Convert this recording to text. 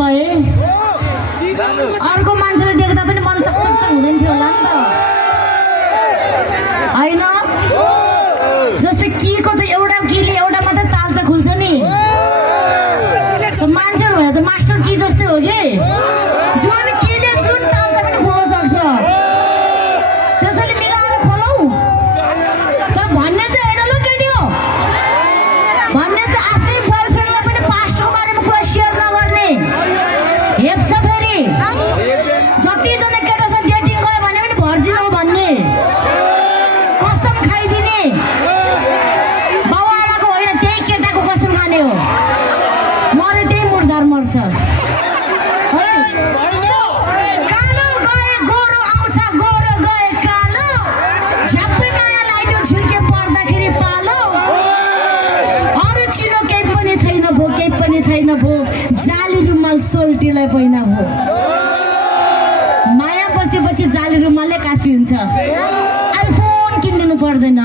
भए अर्को मान्छेले देख्दा पनि मन चकचक हुँदैन थियो होला नि त हैन जस्तै कीको त एउटा कीले एउटा मात्रै ताल्छ खुल्छ नि मान्छेहरु भए त मास्टर की जस्तै हो के जुन कीले जुन ताल्छ पनि खोल्न सक्छ त्यसैले मिलाएर खोलौ तर भन्ने चाहिँ हैन ल केटी हो भन्ने चाहिँ आफ्नै बोयफ्रेन्डलाई पनि पास्टरको बारेमा कुरा शेयर नगर्ने हेप्छ फेरि जति जना केटासँग डेटिङ गयो भने पनि भर्जिन हो भन्ने कसम खाइदिने बाबुआमाको होइन त्यही केटाको कसम खाने हो मरे त्यही मुर्दार मर्छ कालो गए गोरो आउँछ गोरो गए कालो झ्याप्पै नयाँ लगाइदियो झुल्के पर्दाखेरि पालो अरू चिनो केही पनि छैन भो केही पनि छैन भो जाली रुमाल सोल्टीलाई पहिना भो माया बसेपछि जाली रुमालले काफी हुन्छ आइफोन किनिदिनु पर्दैन